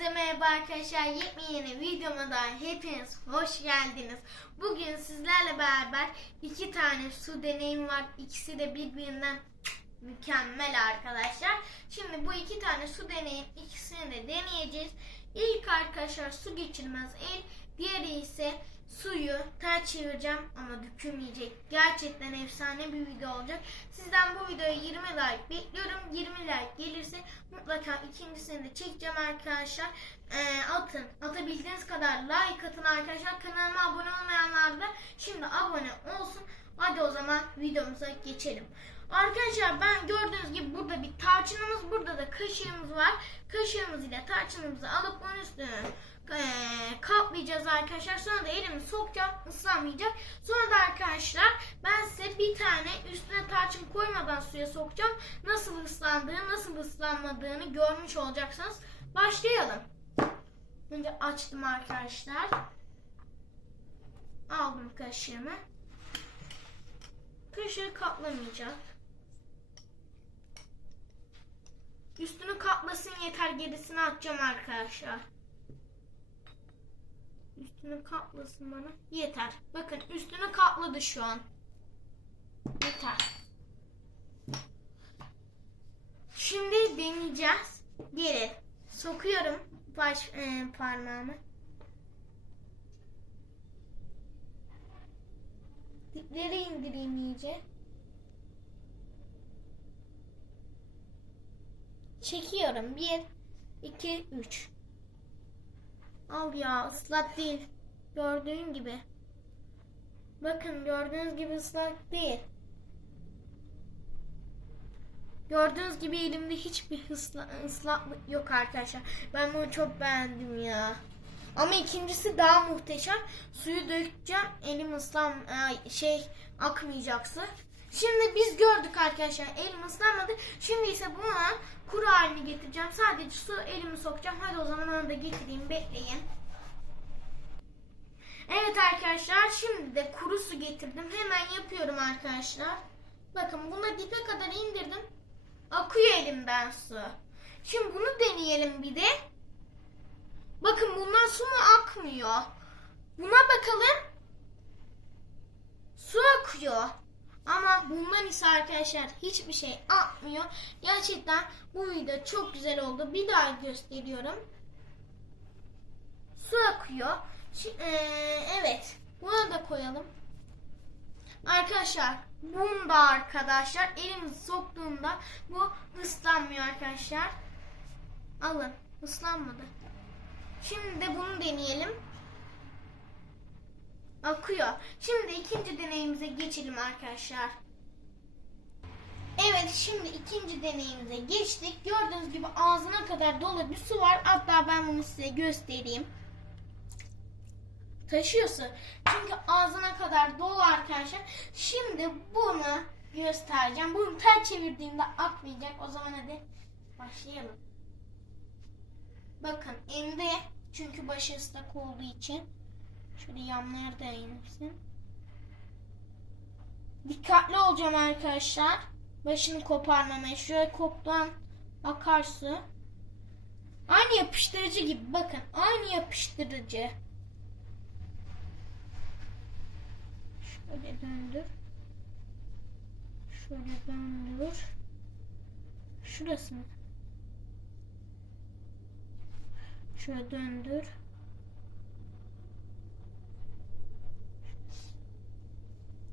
Hepinize merhaba arkadaşlar. Yepyeni videoma da hepiniz hoş geldiniz. Bugün sizlerle beraber iki tane su deneyim var. İkisi de birbirinden mükemmel arkadaşlar. Şimdi bu iki tane su deneyim ikisini de deneyeceğiz. İlk arkadaşlar su geçirmez el. Diğeri ise suyu ters çevireceğim ama dökülmeyecek. Gerçekten efsane bir video olacak. Sizden bu videoya 20 like bekliyorum. 20 like gelirse mutlaka ikincisini de çekeceğim arkadaşlar. Ee, atın. Atabildiğiniz kadar like atın arkadaşlar. Kanalıma abone olmayanlar da şimdi abone olsun. Hadi o zaman videomuza geçelim. Arkadaşlar ben gördüğünüz gibi burada bir tarçınımız, burada da kaşığımız var. Kaşığımız ile tarçınımızı alıp onun üstüne kaplayacağız arkadaşlar. Sonra da elimi sokacağım, ıslanmayacak. Sonra da arkadaşlar ben size bir tane üstüne tarçın koymadan suya sokacağım. Nasıl ıslandığını, nasıl ıslanmadığını görmüş olacaksınız. Başlayalım. Önce açtım arkadaşlar. Aldım kaşığımı. Kaşığı kaplamayacak. Üstünü kaplasın yeter gerisini atacağım arkadaşlar. Üstünü kaplasın bana. Yeter. Bakın üstünü kapladı şu an. Yeter. Şimdi deneyeceğiz. Geri sokuyorum baş e, parmağımı. Dipleri indireyim iyice. Çekiyorum. Bir, iki, üç. Al ya ıslak değil. Gördüğün gibi. Bakın gördüğünüz gibi ıslak değil. Gördüğünüz gibi elimde hiçbir ısla, ıslaklık yok arkadaşlar. Ben bunu çok beğendim ya. Ama ikincisi daha muhteşem. Suyu dökeceğim. Elim ıslan şey akmayacaksa. Şimdi biz gördük arkadaşlar. Elim ıslanmadı. Şimdi ise buna kuru halini getireceğim. Sadece su elimi sokacağım. Hadi o zaman onu da getireyim. Bekleyin. Evet arkadaşlar şimdi de kuru su getirdim. Hemen yapıyorum arkadaşlar. Bakın buna dipe kadar indirdim. Akıyor elimden su. Şimdi bunu deneyelim bir de. Bakın bundan su mu akmıyor? Buna bakalım. Su akıyor. Ama bundan ise arkadaşlar hiçbir şey akmıyor. Gerçekten bu video çok güzel oldu. Bir daha gösteriyorum. Su akıyor. Şi- eee, evet. Bunu da koyalım. Arkadaşlar bunda arkadaşlar elimizi soktuğunda bu ıslanmıyor arkadaşlar. Alın ıslanmadı. Şimdi de bunu deneyelim. Akıyor. Şimdi ikinci deneyimize geçelim arkadaşlar. Evet şimdi ikinci deneyimize geçtik. Gördüğünüz gibi ağzına kadar dolu bir su var. Hatta ben bunu size göstereyim. Taşıyorsun. Çünkü ağzına kadar dolu arkadaşlar. Şimdi bunu göstereceğim. Bunu ters çevirdiğimde akmayacak. O zaman hadi başlayalım. Bakın emde çünkü başı ıslak olduğu için şöyle yanlara da insin. Dikkatli olacağım arkadaşlar. Başını koparmamaya. Şöyle koptan akarsu. Aynı yapıştırıcı gibi. Bakın aynı yapıştırıcı. Şöyle döndür. Şöyle döndür. Şurası mı? Şöyle döndür.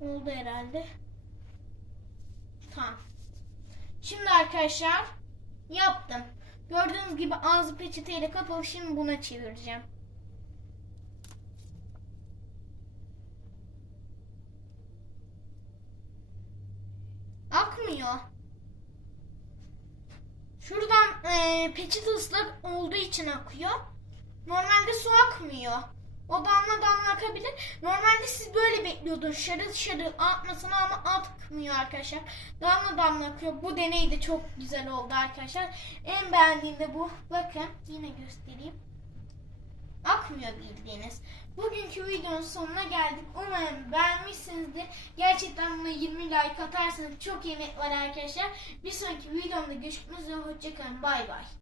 Oldu herhalde. Tamam. Şimdi arkadaşlar yaptım. Gördüğünüz gibi ağzı peçeteyle kapalı. Şimdi buna çevireceğim. Akmıyor. Şuradan e, peçete ıslak olduğu için akıyor. Normalde su akmıyor. O damla damla akabilir. Normalde siz böyle bekliyordunuz. Şarıl şarıl atmasını ama atmıyor arkadaşlar. Damla damla akıyor. Bu deney de çok güzel oldu arkadaşlar. En beğendiğim de bu. Bakın yine göstereyim. Akmıyor bildiğiniz. Bugünkü videonun sonuna geldik. Umarım beğenmişsinizdir. Gerçekten buna 20 like atarsanız çok emek var arkadaşlar. Bir sonraki videomda görüşmek üzere. Hoşçakalın. Bay bay.